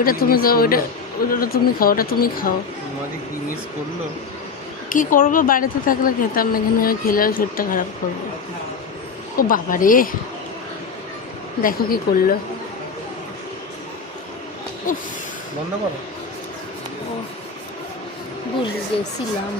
ওইটা তুমি খাও, ওইটা ওইটা তুমি খাও, ওটা তুমি খাও। কি মিস করলো? কী করবো, বাড়িতে থাকলে খেতাম, এখানে খেলে শরীরটা খারাপ করবো। ও বাবা রে, দেখো কি করলো। উফ, বন্ধ করো। ভুলে গেছিলাম।